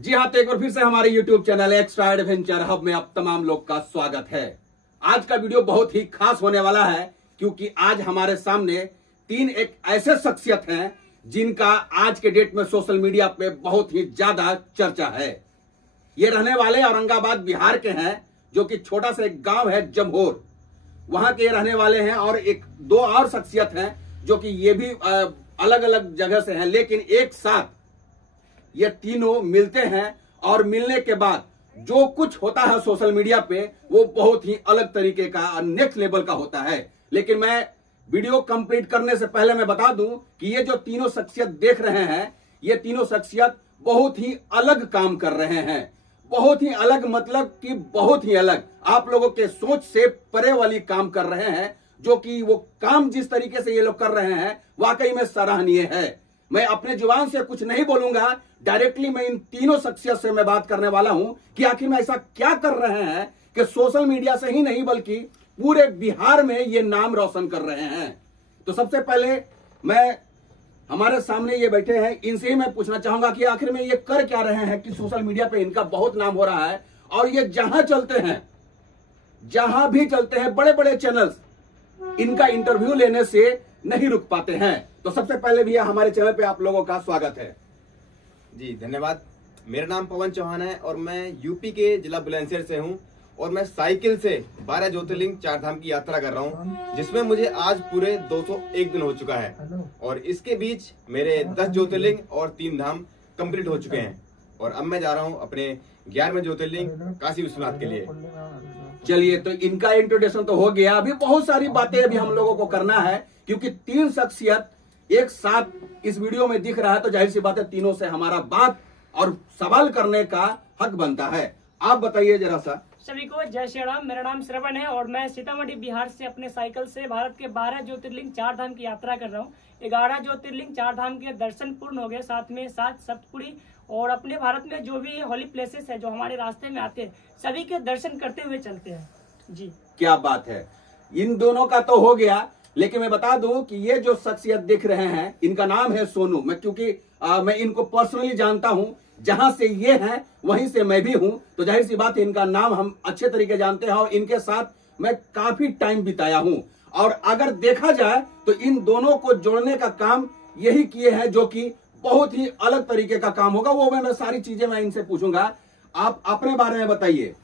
जी हाँ, तो एक बार फिर से हमारे YouTube channel extra adventure hub में आप तमाम लोग का स्वागत है। आज का वीडियो बहुत ही खास होने वाला है क्योंकि आज हमारे सामने तीन एक ऐसे शख्सियत हैं जिनका आज के डेट में सोशल मीडिया पे बहुत ही ज्यादा चर्चा है। ये रहने वाले औरंगाबाद बिहार के हैं, जो कि छोटा सा एक गांव है जमहोर, वहां के रहने वाले हैं। और एक दो और शख्सियत हैं जो कि ये भी अलग अलग जगह से हैं, लेकिन एक साथ ये तीनों मिलते हैं और मिलने के बाद जो कुछ होता है सोशल मीडिया पे वो बहुत ही अलग तरीके का, नेक्स्ट लेवल का होता है। लेकिन मैं वीडियो कंप्लीट करने से पहले मैं बता दूं कि ये जो तीनों शख्सियत देख रहे हैं, ये तीनों शख्सियत बहुत ही अलग काम कर रहे हैं। बहुत ही अलग मतलब कि बहुत ही अलग, आप लोगों के सोच से परे वाली काम कर रहे हैं। जो कि वो काम जिस तरीके से ये लोग कर रहे हैं वाकई में सराहनीय है। मैं अपने जुबान से कुछ नहीं बोलूंगा, डायरेक्टली मैं इन तीनों शख्सियत से मैं बात करने वाला हूं कि आखिर में ऐसा क्या कर रहे हैं कि सोशल मीडिया से ही नहीं बल्कि पूरे बिहार में ये नाम रोशन कर रहे हैं। तो सबसे पहले मैं हमारे सामने ये बैठे हैं, इनसे ही मैं पूछना चाहूंगा कि आखिर में ये कर क्या रहे हैं कि सोशल मीडिया पे इनका बहुत नाम हो रहा है और ये जहां चलते हैं, जहां भी चलते हैं, बड़े बड़े चैनल्स इनका इंटरव्यू लेने से नहीं रुक पाते हैं। तो सबसे पहले भैया हमारे चैनल पे आप लोगों का स्वागत है। जी धन्यवाद। मेरा नाम पवन चौहान है और मैं यूपी के जिला बुलंदशहर से हूं और मैं साइकिल से 12 ज्योतिर्लिंग 4 धाम की यात्रा कर रहा हूं, जिसमें मुझे आज पूरे 201 दिन हो चुका है। और इसके बीच मेरे 10 ज्योतिर्लिंग और 3 धाम कंप्लीट हो चुके हैं और अब मैं जा रहा हूं अपने 11वें ज्योतिर्लिंग काशी विश्वनाथ के लिए। चलिए, तो इनका इंट्रोडक्शन तो हो गया, अभी बहुत सारी बातें अभी हम लोगों को करना है क्योंकि तीन शख्सियत एक साथ इस वीडियो में दिख रहा है, तो जाहिर सी बात है तीनों से हमारा बात और सवाल करने का हक बनता है। आप बताइए जरा सा। सभी को जय श्री राम। मेरा नाम श्रवण है और मैं सीतामढ़ी बिहार से अपने साइकिल से भारत के 12 ज्योतिर्लिंग 4 धाम की यात्रा कर रहा हूँ। 11 ज्योतिर्लिंग 4 धाम के दर्शन पूर्ण हो गए, साथ में 7 सप्तपुरी और अपने भारत में जो भी होली प्लेसेस है जो हमारे रास्ते में आते हैं सभी के दर्शन करते हुए चलते हैं। जी क्या बात है। इन दोनों का तो हो गया, लेकिन मैं बता दूं कि ये जो शख्सियत दिख रहे हैं इनका नाम है सोनू। मैं क्योंकि मैं इनको पर्सनली जानता हूं, जहां से ये हैं वहीं से मैं भी हूं, तो जाहिर सी बात है इनका नाम हम अच्छे तरीके जानते हैं और इनके साथ मैं काफी टाइम बिताया हूं। और अगर देखा जाए तो इन दोनों को जोड़ने का काम यही किए हैं, जो कि बहुत ही अलग तरीके का काम होगा। वो मैं सारी चीजें मैं इनसे पूछूंगा। आप अपने बारे में बताइए।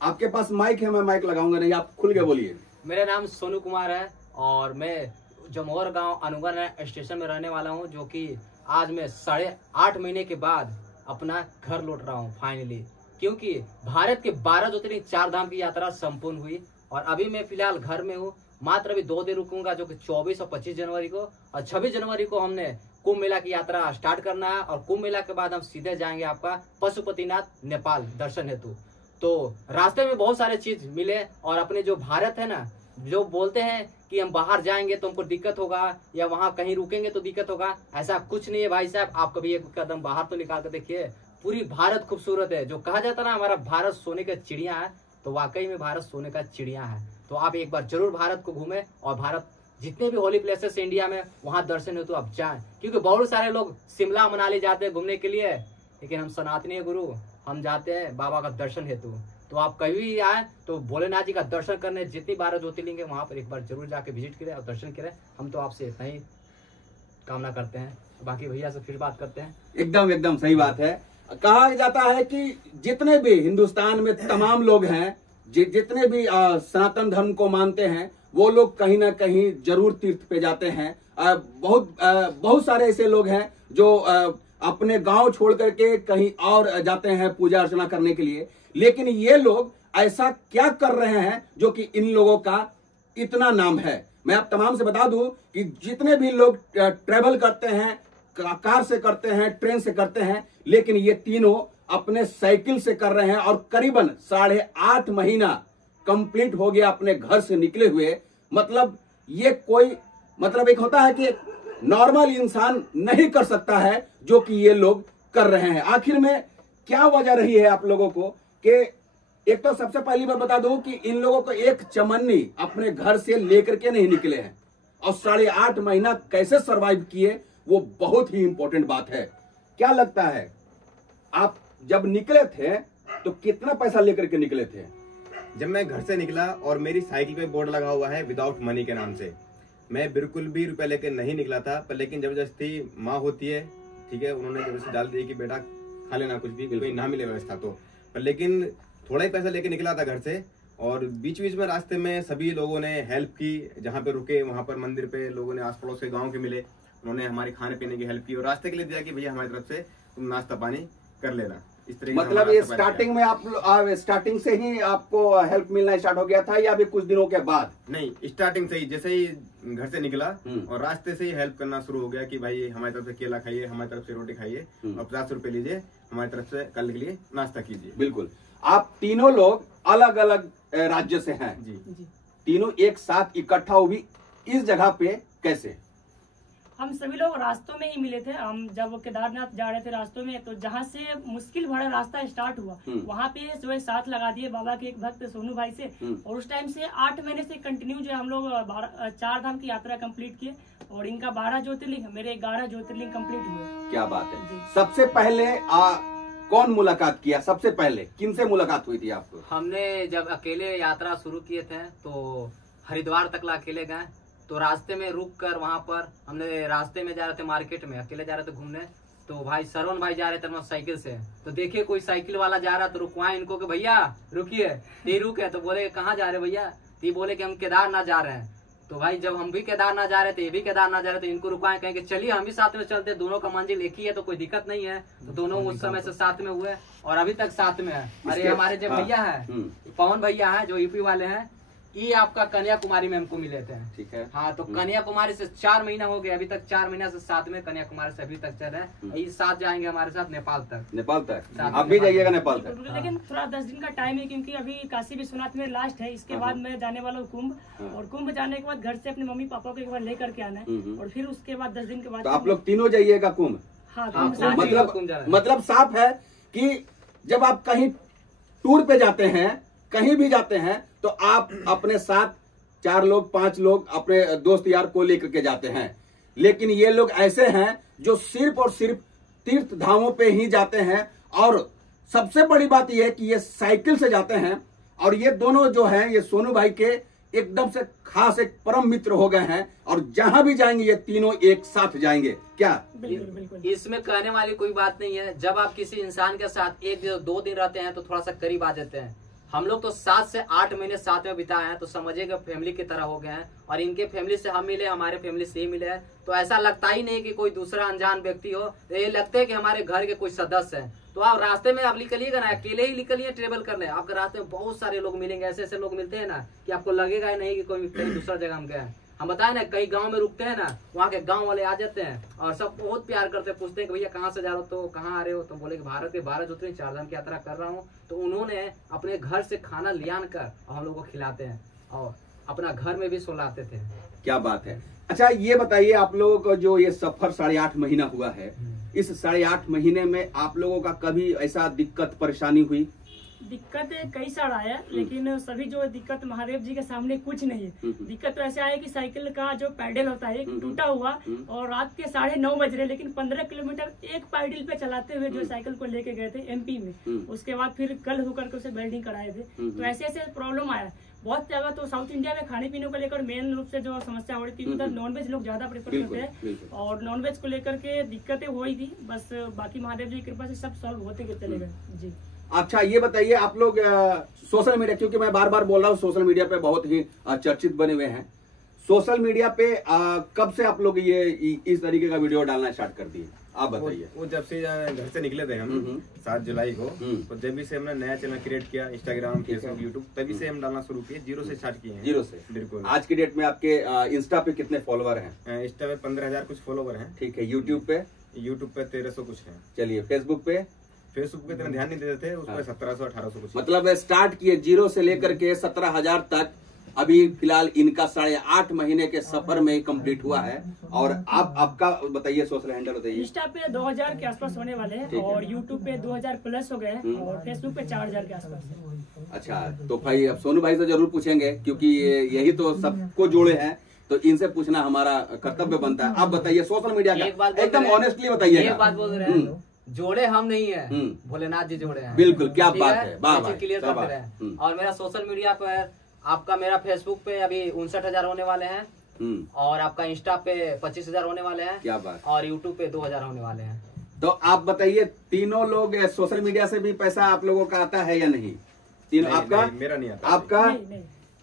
आपके पास माइक है, मैं माइक लगाऊंगा नहीं, आप खुल के बोलिए। मेरा नाम सोनू कुमार है और मैं जमहोर गांव अनुगन स्टेशन में रहने वाला हूं, जो कि आज मैं 8.5 महीने के बाद अपना घर लौट रहा हूं फाइनली, क्योंकि भारत के 12 ज्योतिर्लिंग 4 धाम की यात्रा संपूर्ण हुई और अभी मैं फिलहाल घर में हूं। मात्र अभी 2 दिन रुकूंगा, जो कि 24 और 25 जनवरी को, और 26 जनवरी को हमने कुंभ मेला की यात्रा स्टार्ट करना है और कुंभ मेला के बाद हम सीधे जाएंगे आपका पशुपतिनाथ नेपाल दर्शन हेतु। तो रास्ते में बहुत सारे चीज मिले और अपने जो भारत है ना, जो बोलते हैं कि हम बाहर जाएंगे तो हमको दिक्कत होगा या वहां कहीं रुकेंगे तो दिक्कत होगा, ऐसा कुछ नहीं है भाई साहब। आप कभी एक कदम बाहर तो निकाल कर देखिए, पूरी भारत खूबसूरत है। जो कहा जाता ना हमारा भारत सोने का चिड़िया है, तो वाकई में भारत सोने का चिड़िया है। तो आप एक बार जरूर भारत को घूमें और भारत जितने भी होली प्लेसेस इंडिया में वहां दर्शन हो तो आप जाएं, क्योंकि बहुत सारे लोग शिमला मनाली जाते हैं घूमने के लिए, लेकिन हम सनातनी गुरु हम जाते हैं बाबा का दर्शन हेतु। तो आप कभी भी आए तो भोलेनाथ जी का दर्शन करने जितनी 12 ज्योतिर्लिंग है वहां पर एक बार जरूर जाके विजिट करें और दर्शन करें। हम तो आपसे इतना ही कामना करते हैं। बाकी भैया से फिर बात करते हैं। एकदम सही बात है। कहा जाता है कि जितने भी हिंदुस्तान में तमाम लोग हैं, जितने भी सनातन धर्म को मानते हैं, वो लोग कहीं ना कहीं जरूर तीर्थ पे जाते हैं। बहुत सारे ऐसे लोग हैं जो अपने गांव छोड़ करके कहीं और जाते हैं पूजा अर्चना करने के लिए। लेकिन ये लोग ऐसा क्या कर रहे हैं जो कि इन लोगों का इतना नाम है। मैं आप तमाम से बता दूं कि जितने भी लोग ट्रेवल करते हैं, कार से करते हैं, ट्रेन से करते हैं, लेकिन ये तीनों अपने साइकिल से कर रहे हैं और करीबन 8.5 महीना कंप्लीट हो गया अपने घर से निकले हुए। मतलब ये कोई मतलब एक होता है कि नॉर्मल इंसान नहीं कर सकता है जो कि ये लोग कर रहे हैं। आखिर में क्या वजह रही है आप लोगों को कि एक तो सबसे पहली बात बता दूं कि इन लोगों को एक चमन्नी अपने घर से लेकर के नहीं निकले हैं और 8.5 महीना कैसे सरवाइव किए, वो बहुत ही इंपॉर्टेंट बात है। क्या लगता है आप जब निकले थे तो कितना पैसा लेकर के निकले थे? जब मैं घर से निकला और मेरी साइकिल पे बोर्ड लगा हुआ है विदाउट मनी के नाम से, मैं बिल्कुल भी रुपए लेकर नहीं निकला था। पर लेकिन जबरदस्ती माँ होती है, ठीक है, उन्होंने जबरदस्ती डाल दी कि बेटा खा लेना कुछ भी, कोई ना मिले व्यवस्था तो। पर लेकिन थोड़ा ही पैसा लेके निकला था घर से, और बीच बीच में रास्ते में सभी लोगों ने हेल्प की। जहाँ पे रुके वहाँ पर मंदिर पे लोगों ने, आस पड़ोस के गाँव के मिले, उन्होंने हमारे खाने पीने की हेल्प की और रास्ते के लिए दिया कि भैया हमारी तरफ से तुम नाश्ता पानी कर लेना। इस तरीके से मतलब ये स्टार्टिंग में आप स्टार्टिंग से ही आपको हेल्प मिलना स्टार्ट हो गया था या अभी कुछ दिनों के बाद? नहीं, स्टार्टिंग से ही, जैसे ही घर से निकला और रास्ते से ही हेल्प करना शुरू हो गया कि भाई हमारी तरफ से केला खाइए, हमारी तरफ से रोटी खाइए और 50 रुपए लीजिए, हमारी तरफ से कल के लिए नाश्ता कीजिए। बिल्कुल। आप तीनों लोग अलग अलग राज्य से हैं जी। तीनों एक साथ इकट्ठा हुई इस जगह पे कैसे? हम सभी लोग रास्तों में ही मिले थे। हम जब केदारनाथ जा रहे थे रास्तों में, तो जहाँ से मुश्किल भरा रास्ता स्टार्ट हुआ वहाँ पे जो है साथ लगा दिए बाबा के एक भक्त सोनू भाई से, और उस टाइम से 8 महीने से कंटिन्यू जो है हम लोग 4 धाम की यात्रा कंप्लीट किए, और इनका 12 ज्योतिर्लिंग, मेरे 11 ज्योतिर्लिंग कंप्लीट हुए। क्या बात है। सबसे पहले कौन मुलाकात किया? सबसे पहले किन से मुलाकात हुई थी आपको? हमने जब अकेले यात्रा शुरू किए थे तो हरिद्वार तक अकेले गए, तो रास्ते में रुक कर वहाँ पर हमने, रास्ते में जा रहे थे मार्केट में, अकेले जा रहे थे घूमने, तो भाई सरवण भाई जा रहे थे मोटरसाइकिल से, तो देखिए कोई साइकिल वाला जा रहा, तो रुकवाए इनको कि भैया रुकिए। ये रुके तो बोले कहाँ जा रहे भैया? तो ये बोले कि हम केदारनाथ जा रहे हैं। तो भाई जब हम भी केदारनाथ जा रहे थे, ये भी केदारनाथ जा रहे थे, इनको रुकवाए, कहेंगे चलिए हम भी साथ में चलते, दोनों का मंजिल एक ही है तो कोई दिक्कत नहीं है। तो दोनों उस समय से साथ में हुए और अभी तक साथ में है। अरे हमारे जो भैया है, पवन भैया है जो यूपी वाले हैं, ये आपका कन्याकुमारी में हमको मिले थे। ठीक है। हाँ, तो कन्याकुमारी से 4 महीना हो गया, अभी तक 4 महीना से साथ में, कन्याकुमारी से अभी तक चल रहे हैं। ये साथ जाएंगे हमारे साथ नेपाल तक। नेपाल तक आप भी जाइएगा? नेपाल तक लेकिन थोड़ा 10 दिन का टाइम है, क्योंकि अभी काशी विश्वनाथ में लास्ट है, इसके बाद मैं जाने वाला हूँ कुंभ, और कुंभ जाने के बाद घर से अपने मम्मी पापा को एक बार लेकर के आना है, और फिर उसके बाद 10 दिन के बाद। तो आप लोग तीनों जाइएगा कुंभ? हाँ, मतलब साफ है कि जब आप कहीं टूर पे जाते हैं, कहीं भी जाते हैं, तो आप अपने साथ 4 लोग 5 लोग अपने दोस्त यार को लेकर के जाते हैं। लेकिन ये लोग ऐसे हैं जो सिर्फ और सिर्फ तीर्थ धामों पे ही जाते हैं, और सबसे बड़ी बात यह है कि ये साइकिल से जाते हैं, और ये दोनों जो हैं ये सोनू भाई के एकदम से खास एक परम मित्र हो गए हैं, और जहां भी जाएंगे ये तीनों एक साथ जाएंगे। क्या? बिल्कुल। इसमें कहने वाली कोई बात नहीं है। जब आप किसी इंसान के साथ 1-2 दिन रहते हैं तो थोड़ा सा करीब आ जाते हैं। हम लोग तो 7 से 8 महीने साथ में बिताए हैं, तो समझिएगा फैमिली की तरह हो गए हैं, और इनके फैमिली से हम मिले, हमारे फैमिली से ही मिले हैं, तो ऐसा लगता ही नहीं कि कोई दूसरा अनजान व्यक्ति हो, तो ये लगता है कि हमारे घर के कोई सदस्य हैं। तो आप रास्ते में आप निकलिएगा ना, अकेले ही निकलिए ट्रेवल करने, आपके रास्ते में बहुत सारे लोग मिलेंगे, ऐसे ऐसे लोग मिलते हैं ना कि आपको लगेगा ही नहीं कि कोई कहीं दूसरा जगह हम गए हैं। हम बताए ना, कई गांव में रुकते हैं ना, वहाँ के गांव वाले आ जाते हैं और सब बहुत प्यार करते हैं, पूछते हैं कि भैया कहाँ से जा रहे हो, तो कहाँ आ रहे हो, तो बोले कि भारत के 12 ज्योतिर्लिंग 4 धाम की यात्रा कर रहा हूँ। तो उन्होंने अपने घर से खाना ले आकर हम लोग को खिलाते हैं, और अपना घर में भी सुलाते थे। क्या बात है। अच्छा ये बताइए, आप लोगों का जो ये सफर 8.5 महीना हुआ है, इस 8.5 महीने में आप लोगों का कभी ऐसा दिक्कत परेशानी हुई? दिक्कत कई सारा आया, लेकिन सभी जो दिक्कत महादेव जी के सामने कुछ नहीं है। दिक्कत तो ऐसे आया कि साइकिल का जो पैडल होता है टूटा हुआ, और रात के 9:30 बज रहे, लेकिन 15 किलोमीटर एक पैडल पे चलाते हुए जो साइकिल को लेके गए थे एमपी में, उसके बाद फिर कल होकर के उसे वेल्डिंग कराए थे। तो ऐसे ऐसे प्रॉब्लम आया बहुत ज्यादा। तो साउथ इंडिया में खाने पीने को लेकर मेन रूप से जो समस्या हो रही थी, उधर नॉनवेज लोग ज्यादा प्रेफर करते हैं, और नॉनवेज को लेकर के दिक्कतें हो ही थी। बस बाकी महादेव जी की कृपा से सब सॉल्व होते चले गए जी। अच्छा ये बताइए, आप लोग सोशल मीडिया, क्योंकि मैं बार बार बोल रहा हूँ, सोशल मीडिया पे बहुत ही चर्चित बने हुए हैं। सोशल मीडिया पे कब से आप लोग ये इस तरीके का वीडियो डालना स्टार्ट कर दिए, आप बताइए? वो जब से घर से निकले थे हम 7 जुलाई को, तो जब भी से हमने नया चैनल क्रिएट किया, इंस्टाग्राम, फेसबुक, यूट्यूब, तभी से हम डालना शुरू किए। 0 से स्टार्ट किए हैं। 0 से? बिल्कुल। आज की डेट में आपके इंस्टा पे कितने फॉलोवर हैं? इंस्टा पे 15,000 कुछ फॉलोवर हैं। ठीक है। यूट्यूब पे? यूट्यूब पे 1300 कुछ है। चलिए। फेसबुक पे? फेसबुक पे इतना ध्यान नहीं देते थे, उस पर 1700-1800 कुछ। मतलब स्टार्ट किए 0 से लेकर के 17,000 तक, अभी फिलहाल इनका 8.5 महीने के सफर में कंप्लीट हुआ है। और आप आपका बताइए, सोशल हैंडल बताइए। इंस्टा पे 2000 के आसपास होने वाले हैं, और यूट्यूब पे 2000 प्लस हो गए हैं, और फेसबुक पे 4000 के आसपास है। अच्छा, तो भाई अब सोनू भाई से जरूर पूछेंगे, क्योंकि यही तो सबको जोड़े हैं, तो इनसे पूछना हमारा कर्तव्य बनता है। आप बताइए सोशल मीडिया का एकदम ऑनेस्टली बताइए। एक बात बोल रहे हैं, जोड़े हम नहीं है, भोलेनाथ जी जोड़े हैं। बिल्कुल, क्या ठीक बात है, वाह भाई, क्लियर क्या करते बात। रहे। और मेरा सोशल मीडिया पर आपका, मेरा फेसबुक पे अभी 59,000 होने वाले हैं, और आपका इंस्टा पे 25,000 होने वाले हैं, क्या बात। और यूट्यूब पे 2,000 होने वाले हैं। तो आप बताइए, तीनों लोग सोशल मीडिया से भी पैसा आप लोगों का आता है या नहीं? तीनों आपका? मेरा नहीं आता। आपका?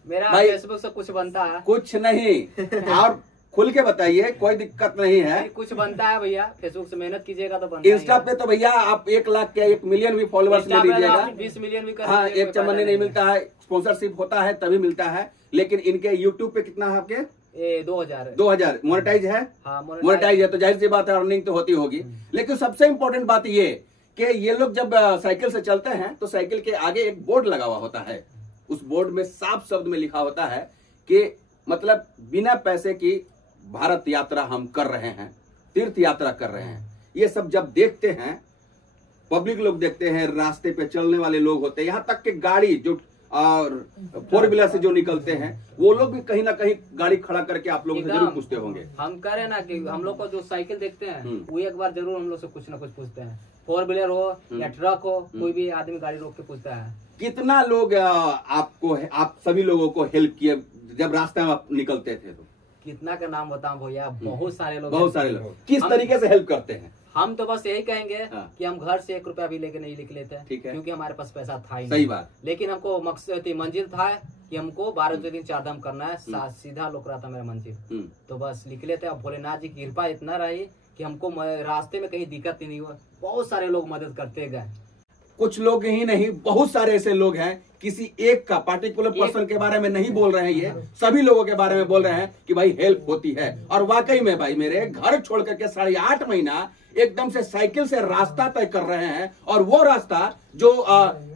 मेरा भाई, फेसबुक से कुछ बनता है, कुछ नहीं। और खुल के बताइए, कोई दिक्कत नहीं है। कुछ बनता है भैया, फेसबुक से मेहनत कीजिएगा तो बनता है। इंस्टा पे तो भैया आप 1 लाख क्या 1 मिलियन भी फॉलोअर्स ले लीजिएगा, 20 मिलियन भी कर हाँ, लीजिए, एक चमन नहीं मिलता है, स्पॉन्सरशिप होता है तभी मिलता है। लेकिन इनके यूट्यूब पे कितना है आपके? 2000 मोनेटाइज है। हाँ, मोनेटाइज है तो जाहिर सी बात है, अर्निंग तो होती होगी। लेकिन सबसे इम्पोर्टेंट बात ये कि ये लोग जब साइकिल से चलते हैं तो साइकिल के आगे एक बोर्ड लगा हुआ होता है। उस बोर्ड में साफ शब्द में लिखा होता है कि मतलब बिना पैसे की भारत यात्रा हम कर रहे हैं, तीर्थ यात्रा कर रहे हैं। ये सब जब देखते हैं, पब्लिक लोग देखते हैं, रास्ते पे चलने वाले लोग होते हैं, यहाँ तक कि गाड़ी जो और 4 व्हीलर से जो निकलते हैं वो लोग भी कहीं ना कहीं गाड़ी खड़ा करके आप लोगों से जरूर पूछते होंगे। हम करें ना कि हम लोग को जो साइकिल देखते हैं वो एक बार जरूर हम लोग से कुछ ना कुछ पूछते हैं, 4 व्हीलर हो या ट्रक हो, कोई भी आदमी गाड़ी रोक के पूछता है। कितना लोग आप सभी लोगों को हेल्प किए जब रास्ते में आप निकलते थे? तो कितना का नाम बताऊं भैया, बहुत सारे लोग, बहुत सारे लोग। किस तरीके से हेल्प करते हैं? हम तो बस यही कहेंगे कि हम घर से 1 रुपया भी लेके नहीं निकले थे, ठीक है, क्योंकि हमारे पास पैसा था ही नहीं। सही बात। लेकिन हमको मकसद थी, मंजिल था कि हमको 12 दिन 4 धाम करना है, सीधा लोग रहा था मेरा मंजिल। तो बस निकले थे। अब भोलेनाथ जी की कृपा इतना रही कि हमको रास्ते में कहीं दिक्कत ही नहीं हुआ, बहुत सारे लोग मदद करते गए। कुछ लोग ही नहीं, बहुत सारे ऐसे लोग हैं, किसी एक का पार्टिकुलर पर्सन के बारे में नहीं बोल रहे हैं, ये सभी लोगों के बारे में बोल रहे हैं कि भाई हेल्प होती है। और वाकई में भाई मेरे घर छोड़ करके 8.5 महीना एकदम से साइकिल से रास्ता तय कर रहे हैं, और वो रास्ता जो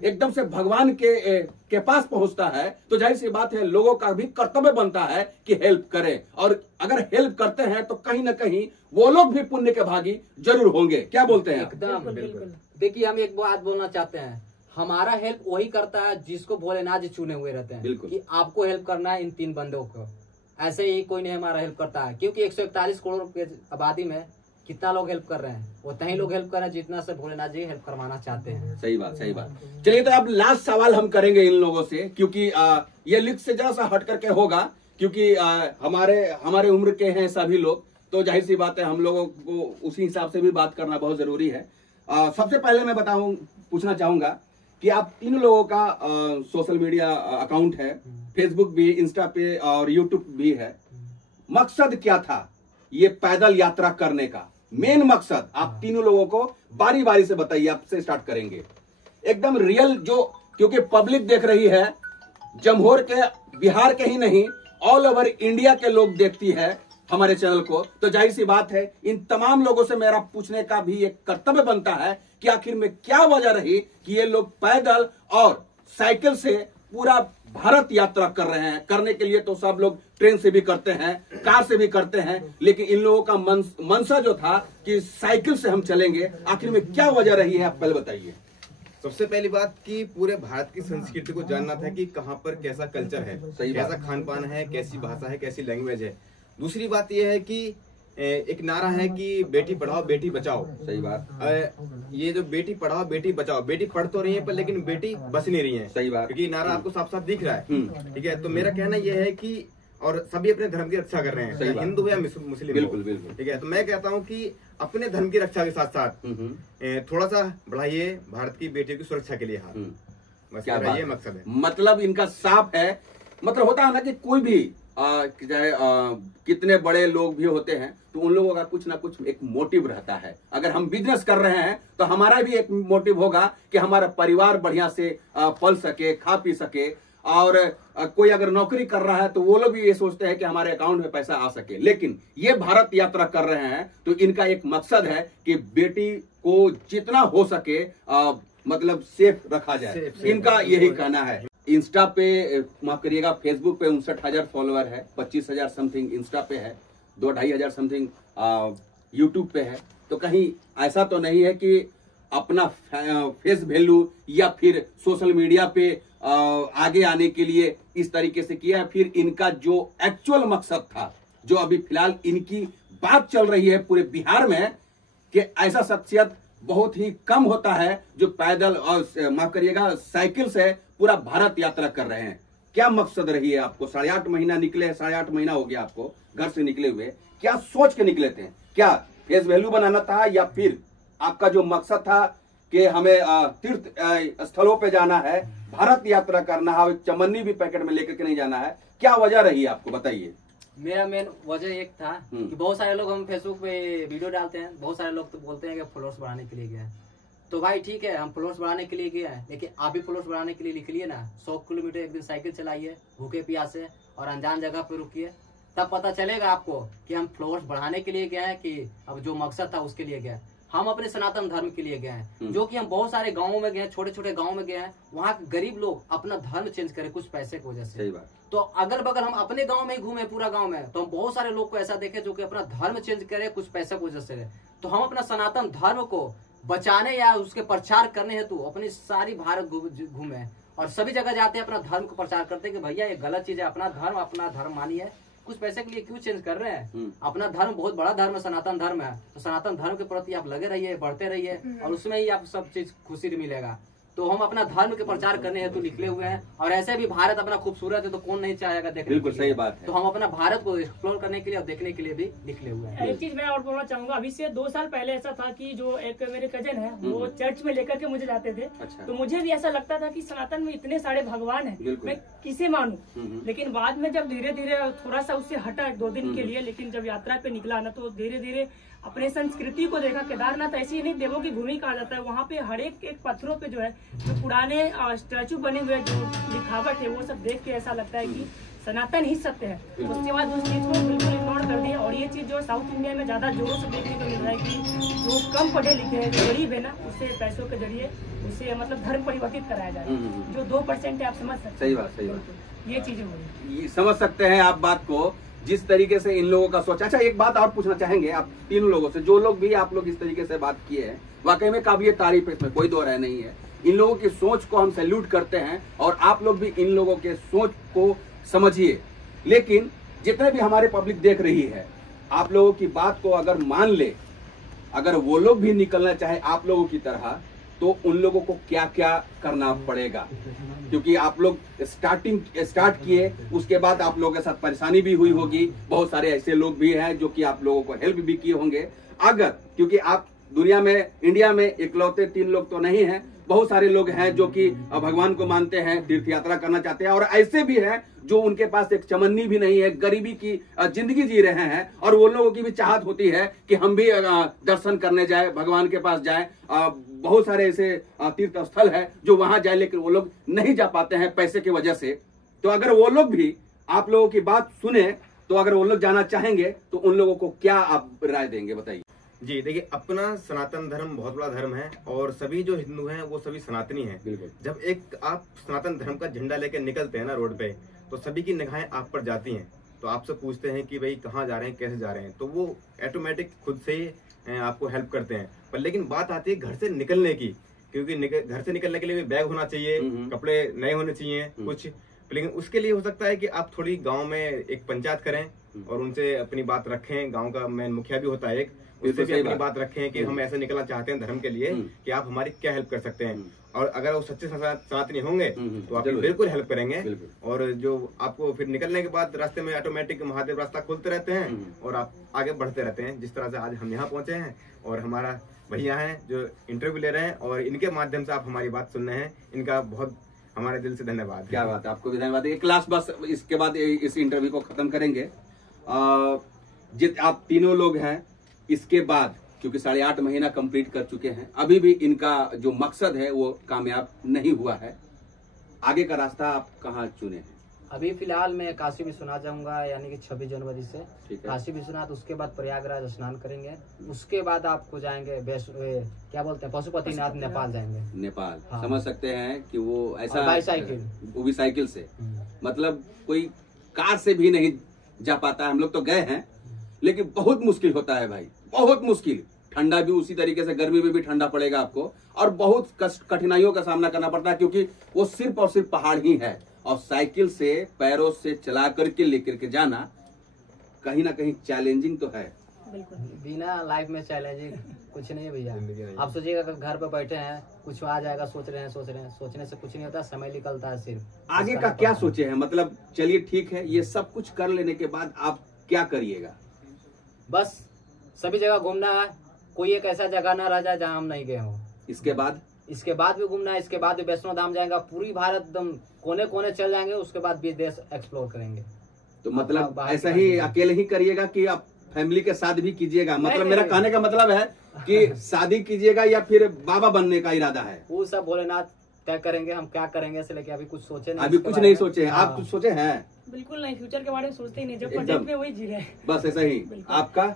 एकदम से भगवान के पास पहुंचता है, तो जाहिर सी बात है लोगों का भी कर्तव्य बनता है कि हेल्प करें। और अगर हेल्प करते हैं तो कहीं ना कहीं वो लोग भी पुण्य के भागी जरूर होंगे। क्या बोलते हैं आप? एकदम। देखिए, हम एक बात बोलना चाहते हैं, हमारा हेल्प वही करता है जिसको भोलेनाथ जी चुने हुए रहते हैं कि आपको हेल्प करना है इन 3 बंदों को। ऐसे ही कोई नहीं हमारा हेल्प करता है, क्योंकि 141 करोड़ की आबादी में कितना लोग हेल्प कर रहे हैं, उतना ही लोग हेल्प कर रहे हैं जितना से भोलेनाथ जी हेल्प करवाना चाहते हैं। सही बात, सही बात। चलिए, तो अब लास्ट सवाल हम करेंगे इन लोगों से, क्योंकि ये लिख से जरा सा हट करके होगा, क्योंकि हमारे उम्र के हैं सभी लोग, तो जाहिर सी बात है हम लोगों को उसी हिसाब से भी बात करना बहुत जरूरी है। सबसे पहले मैं पूछना चाहूंगा कि आप 3 लोगों का सोशल मीडिया अकाउंट है, फेसबुक भी, इंस्टा पे और यूट्यूब भी है। मकसद क्या था ये पैदल यात्रा करने का? मेन मकसद आप 3 लोगों को बारी बारी से बताइए। आपसे स्टार्ट करेंगे, एकदम रियल, जो क्योंकि पब्लिक देख रही है, जमहोर के, बिहार के ही नहीं, ऑल ओवर इंडिया के लोग देखती है हमारे चैनल को, तो जाहिर सी बात है इन तमाम लोगों से मेरा पूछने का भी एक कर्तव्य बनता है कि आखिर में क्या वजह रही कि ये लोग पैदल और साइकिल से पूरा भारत यात्रा कर रहे हैं। करने के लिए तो सब लोग ट्रेन से भी करते हैं, कार से भी करते हैं, लेकिन इन लोगों का मनसा जो था कि साइकिल से हम चलेंगे, आखिर में क्या वजह रही है, आप पहले बताइए। सबसे पहली बात कि पूरे भारत की संस्कृति को जानना था कि कहाँ पर कैसा कल्चर है, कैसा खान पान है, कैसी भाषा है, कैसी लैंग्वेज है। दूसरी बात यह है कि एक नारा है कि बेटी पढ़ाओ बेटी बचाओ। सही बात। ये जो बेटी पढ़ाओ बेटी बचाओ, बेटी पढ़ तो रही है पर लेकिन बेटी बच नहीं रही है। सही बात। क्योंकि नारा आपको साफ साफ दिख रहा है, ठीक है। तो मेरा कहना यह है कि और सभी अपने धर्म की रक्षा कर रहे हैं, चाहे हिंदू या मुस्लिम। बिल्कुल बिल्कुल, ठीक है। तो मैं कहता हूँ कि अपने धर्म की रक्षा के साथ साथ थोड़ा सा बढ़ाइए भारत की बेटियों की सुरक्षा के लिए हाथ। बस मेरा ये मकसद है। मतलब इनका साफ है, मतलब होता है ना कि कोई भी चाहे कितने बड़े लोग भी होते हैं तो उन लोगों का कुछ ना कुछ एक मोटिव रहता है। अगर हम बिजनेस कर रहे हैं तो हमारा भी एक मोटिव होगा कि हमारा परिवार बढ़िया से पल सके, खा पी सके। और कोई अगर नौकरी कर रहा है तो वो लोग भी ये सोचते हैं कि हमारे अकाउंट में पैसा आ सके। लेकिन ये भारत यात्रा कर रहे हैं तो इनका एक मकसद है कि बेटी को जितना हो सके मतलब सेफ रखा जाए। इनका यही कहना है। इंस्टा पे माफ करिएगा, फेसबुक पे 59,000 फॉलोअर है, 25,000 समथिंग इंस्टा पे है, 2-2,500 समथिंग यूट्यूब पे है। तो कहीं ऐसा तो नहीं है कि अपना फेस वैल्यू या फिर सोशल मीडिया पे आगे आने के लिए इस तरीके से किया है। फिर इनका जो एक्चुअल मकसद था, जो अभी फिलहाल इनकी बात चल रही है पूरे बिहार में कि ऐसा शख्सियत बहुत ही कम होता है जो पैदल और माफ करिएगा साइकिल से पूरा भारत यात्रा कर रहे हैं। क्या मकसद रही है आपको? 8.5 महीना निकले, 8.5 महीना हो गया आपको घर से निकले हुए, क्या सोच के निकले थे? क्या फेस वैल्यू बनाना था या फिर आपका जो मकसद था कि हमें तीर्थ स्थलों पे जाना है, भारत यात्रा करना है, चमन्नी भी पैकेट में लेकर के नहीं जाना है? क्या वजह रही आपको बताइए। मेरा मेन वजह एक था कि बहुत सारे लोग हम फेसबुक पे वीडियो डालते हैं, बहुत सारे लोग तो बोलते हैं कि फॉलोअर्स बढ़ाने के लिए गए हैं। तो भाई ठीक है, हम फॉलोअर्स बढ़ाने के लिए गए हैं, लेकिन आप भी फॉलोअर्स बढ़ाने के लिए निकलिए ना। 100 किलोमीटर एक दिन साइकिल चलाइए भूखे प्यासे और अनजान जगह पे रुकिए, तब पता चलेगा आपको कि हम फॉलोअर्स बढ़ाने के लिए गए हैं कि अब जो मकसद था उसके लिए गए। हम अपने सनातन धर्म के लिए गए हैं, जो कि हम बहुत सारे गाँवों में गए, छोटे छोटे गाँव में गए हैं, वहाँ के गरीब लोग अपना धर्म चेंज करे कुछ पैसे की वजह से। सही बात। तो अगल बगल हम अपने गांव में ही घूमे, पूरा गांव में, तो हम बहुत सारे लोग को ऐसा देखे जो कि अपना धर्म चेंज करे कुछ पैसे की वजह से। तो हम अपना सनातन धर्म को बचाने या उसके प्रचार करने हेतु अपनी सारी भारत घूमे और सभी जगह जाते हैं, अपना धर्म को प्रचार करते हैं कि भैया ये गलत चीज है, अपना धर्म मानिए, कुछ पैसे के लिए क्यों चेंज कर रहे हैं? अपना धर्म बहुत बड़ा धर्म है, सनातन धर्म है, तो सनातन धर्म के प्रति आप लगे रहिए, बढ़ते रहिए और उसमें ही आप सब चीज खुशी मिलेगा। तो हम अपना धर्म के प्रचार करने हेतु निकले हुए हैं और ऐसे भी भारत अपना खूबसूरत है तो कौन नहीं चाहेगा देखने। बिल्कुल सही बात है। तो हम अपना भारत को एक्सप्लोर करने के लिए और देखने के लिए भी निकले हुए हैं। एक चीज मैं और बोलना चाहूंगा, अभी से 2 साल पहले ऐसा था कि जो एक मेरे कजन है वो चर्च में लेकर के मुझे जाते थे। अच्छा। तो मुझे भी ऐसा लगता था कि सनातन में इतने सारे भगवान है, मैं किसे मानूं। लेकिन बाद में जब धीरे धीरे थोड़ा सा उससे हटा 2 दिन के लिए, लेकिन जब यात्रा पे निकला ना तो धीरे धीरे अपने संस्कृति को देखा। केदारनाथ ऐसी नहीं देवों की भूमि कहा जाता है, वहाँ पे हर एक पत्थरों पे जो है जो पुराने स्टैचू बने हुए जो लिखावट है वो सब देख के ऐसा लगता है कि सनातन ही सत्य है। उसके बाद उस चीज को बिल्कुल इग्नोर कर दिया। और ये चीज जो साउथ इंडिया में ज्यादा जोरों से देखने को मिल रहा है कि जो कम पढ़े लिखे हैं, जो गरीब है ना, उससे पैसों के जरिए उसे मतलब धर्म परिवर्तित कराया जा रहा है। जो 2% है, आप समझ सकते हैं। सही बात, सही बात। ये चीजें हो रही है, समझ सकते हैं आप बात को, जिस तरीके से इन लोगों का सोच। अच्छा, एक बात और पूछना चाहेंगे आप तीनों लोगों से, जो लोग भी आप लोग इस तरीके से बात किए हैं, वाकई में काबिल तारीफ है, इसमें कोई दो राय नहीं है। इन लोगों की सोच को हम सैल्यूट करते हैं और आप लोग भी इन लोगों के सोच को समझिए। लेकिन जितने भी हमारे पब्लिक देख रही है, आप लोगों की बात को अगर मान ले, अगर वो लोग भी निकलना चाहे आप लोगों की तरह, तो उन लोगों को क्या क्या करना पड़ेगा? क्योंकि आप लोग स्टार्ट किए, उसके बाद आप लोगों के साथ परेशानी भी हुई होगी, बहुत सारे ऐसे लोग भी हैं जो कि आप लोगों को हेल्प भी किए होंगे। अगर, क्योंकि आप दुनिया में, इंडिया में इकलौते 3 लोग तो नहीं हैं, बहुत सारे लोग हैं जो कि भगवान को मानते हैं, तीर्थ यात्रा करना चाहते हैं, और ऐसे भी हैं जो उनके पास एक चमन्नी भी नहीं है, गरीबी की जिंदगी जी रहे हैं, और वो लोगों की भी चाहत होती है कि हम भी दर्शन करने जाए, भगवान के पास जाए। बहुत सारे ऐसे तीर्थ स्थल है जो वहां जाए, लेकिन वो लोग नहीं जा पाते हैं पैसे की वजह से। तो अगर वो लोग भी आप लोगों की बात सुने, तो अगर वो लोग जाना चाहेंगे तो उन लोगों को क्या आप राय देंगे, बताइए। जी देखिए, अपना सनातन धर्म बहुत बड़ा धर्म है और सभी जो हिंदू हैं वो सभी सनातनी हैं। बिल्कुल। जब एक आप सनातन धर्म का झंडा लेकर निकलते हैं ना रोड पे, तो सभी की निगाहें आप पर जाती हैं। तो आपसे पूछते हैं कि भाई कहाँ जा रहे हैं, कैसे जा रहे हैं, तो वो ऑटोमेटिक खुद से ही आपको हेल्प करते हैं। पर लेकिन बात आती है घर से निकलने की, क्योंकि घर से निकलने के लिए भी बैग होना चाहिए, कपड़े नए होने चाहिए कुछ। लेकिन उसके लिए हो सकता है कि आप थोड़ी गांव में एक पंचायत करें और उनसे अपनी बात रखें। गांव का मेन मुखिया भी होता है एक, उससे भी अपनी बात रखें कि हम ऐसे निकलना चाहते हैं धर्म के लिए, कि आप हमारी क्या हेल्प कर सकते हैं। और अगर वो सच्चे सनातनी होंगे तो आपकी बिल्कुल हेल्प करेंगे। और जो आपको फिर निकलने के बाद रास्ते में ऑटोमेटिक महादेव रास्ता खुलते रहते हैं और आप आगे बढ़ते रहते हैं। जिस तरह से आज हम यहाँ पहुंचे हैं और हमारा भैया हैं जो इंटरव्यू ले रहे हैं और इनके माध्यम से आप हमारी बात सुन रहे हैं, इनका बहुत हमारे दिल से धन्यवाद। क्या बात है, आपको भी धन्यवाद। एक लास्ट बस, इसके बाद इस इंटरव्यू को खत्म करेंगे। आप तीनों लोग हैं, इसके बाद क्योंकि 8.5 महीना कंप्लीट कर चुके हैं, अभी भी इनका जो मकसद है वो कामयाब नहीं हुआ है। आगे का रास्ता आप कहाँ चुने हैं? अभी फिलहाल मैं काशी विश्वनाथ जाऊंगा, यानी कि 26 जनवरी से काशी विश्वनाथ, उसके बाद प्रयागराज स्नान करेंगे, उसके बाद आपको जाएंगे क्या बोलते हैं पशुपतिनाथ, नेपाल जाएंगे। नेपाल, हाँ। समझ सकते हैं कि वो ऐसा बाईसाइकिल, वो भी साइकिल से, मतलब कोई कार से भी नहीं जा पाता है। हम लोग तो गए हैं, लेकिन बहुत मुश्किल होता है भाई, बहुत मुश्किल। ठंडा भी उसी तरीके से, गर्मी में भी ठंडा पड़ेगा आपको, और बहुत कठिनाइयों का सामना करना पड़ता है, क्योंकि वो सिर्फ और सिर्फ पहाड़ ही है। और साइकिल से, पैरों से चला करके लेकर के जाना कहीं ना कहीं चैलेंजिंग तो है। बिल्कुल। बिना लाइफ में चैलेंजिंग कुछ नहीं है भैया। जिंदगी नहीं। आप सोचिएगा कि घर पे बैठे हैं, कुछ आ जाएगा, सोच रहे हैं, सोचने से कुछ नहीं होता, समय निकलता है सिर्फ। आगे का क्या सोचे हैं? मतलब चलिए ठीक है, ये सब कुछ कर लेने के बाद आप क्या करिएगा? बस सभी जगह घूमना है, कोई एक ऐसा जगह ना रह जाए जहाँ हम नहीं गए हो। इसके बाद भी घूमना है, इसके बाद भी वैष्णो धाम जाएंगे, पूरी भारत एकदम कोने कोने चल जाएंगे, उसके बाद भी देश एक्सप्लोर करेंगे। तो मतलब ऐसा ही अकेले ही करिएगा कि आप फैमिली के साथ भी कीजिएगा? मतलब मेरा कहने का मतलब है कि शादी कीजिएगा या फिर बाबा बनने का इरादा है? वो सब भोलेनाथ तय करेंगे, हम क्या करेंगे ऐसे, लेके अभी कुछ सोचे नहीं। अभी कुछ नहीं सोचे हैं? आप कुछ सोचे हैं? बिल्कुल नहीं, फ्यूचर के बारे में सोचते ही नहीं, जो एकदम। प्रेजेंट में वही जी रहे हैं। बस ऐसा ही। आपका?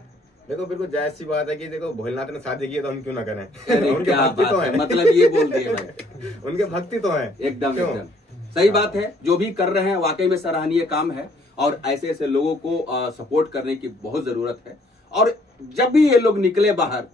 देखो बिल्कुल जायज सी बात है कि देखो भोलेनाथ ने शादी की है तो हम क्यों ना करें। अरे उनके क्या भक्ति बात तो है, है, मतलब ये बोल दिए भाई। उनके भक्ति तो है। एकदम क्यों? एकदम सही बात है। जो भी कर रहे हैं वाकई में सराहनीय काम है, और ऐसे ऐसे लोगों को सपोर्ट करने की बहुत जरूरत है। और जब भी ये लोग निकले बाहर,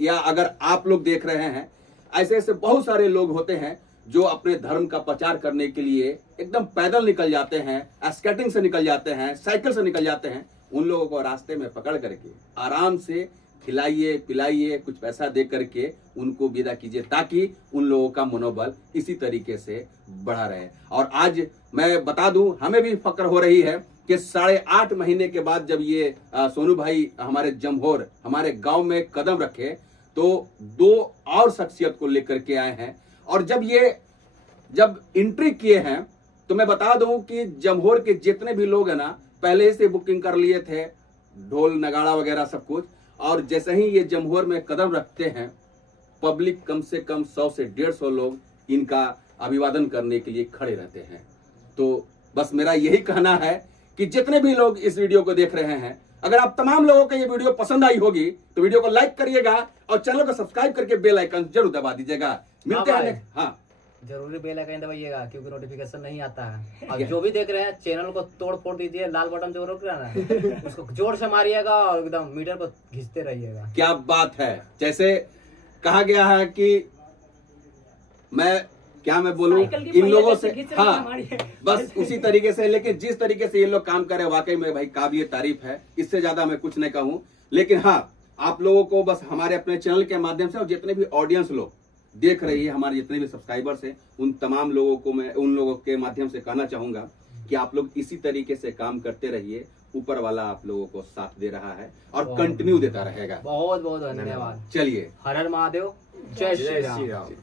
या अगर आप लोग देख रहे हैं, ऐसे ऐसे बहुत सारे लोग होते हैं जो अपने धर्म का प्रचार करने के लिए एकदम पैदल निकल जाते हैं, स्केटिंग से निकल जाते हैं, साइकिल से निकल जाते हैं। उन लोगों को रास्ते में पकड़ करके आराम से खिलाइए, पिलाइए, कुछ पैसा दे करके उनको विदा कीजिए, ताकि उन लोगों का मनोबल इसी तरीके से बढ़ा रहे। और आज मैं बता दूं, हमें भी फक्र हो रही है कि 8.5 महीने के बाद जब ये सोनू भाई हमारे जमहोर, हमारे गांव में कदम रखे, तो 2 और शख्सियत को लेकर के आए हैं। और जब एंट्री किए हैं, तो मैं बता दूं कि जमहोर के जितने भी लोग हैं ना, पहले से बुकिंग कर लिए थे, ढोल नगाड़ा वगैरह सब कुछ। और जैसे ही ये जमहोर में कदम रखते हैं, पब्लिक कम से कम 100 से 150 लोग इनका अभिवादन करने के लिए खड़े रहते हैं। तो बस मेरा यही कहना है कि जितने भी लोग इस वीडियो को देख रहे हैं, अगर आप तमाम लोगों को ये वीडियो पसंद आई होगी तो वीडियो को लाइक करिएगा और चैनल को सब्सक्राइब करके बेल आइकन जरूर दबा दीजिएगा। मिलते हैं। हाँ, जरूरी बेल आइकन दबाइएगा, क्योंकि नोटिफिकेशन नहीं आता है। और जो भी देख रहे हैं, चैनल को तोड़ फोड़ दीजिए, लाल बटन जो रोक रहा है उसको जोर से मारिएगा और एकदम मीटर को खींचते रहिएगा। क्या बात है। जैसे कहा गया है कि मैं बोलूं इन लोगों से, हाँ बस उसी तरीके से। लेकिन जिस तरीके से ये लोग काम कर रहे हैं, वाकई में भाई काबिल तारीफ है। इससे ज्यादा मैं कुछ नहीं कहूं। लेकिन हाँ, आप लोगों को बस हमारे अपने चैनल के माध्यम से, और जितने भी ऑडियंस लोग देख रही है, हमारे जितने भी सब्सक्राइबर्स हैं, उन तमाम लोगों को मैं उन लोगों के माध्यम से कहना चाहूंगा कि आप लोग इसी तरीके से काम करते रहिए। ऊपर वाला आप लोगों को साथ दे रहा है और कंटिन्यू देता रहेगा। बहुत बहुत धन्यवाद। चलिए, हर हर महादेव, जय श्री राम।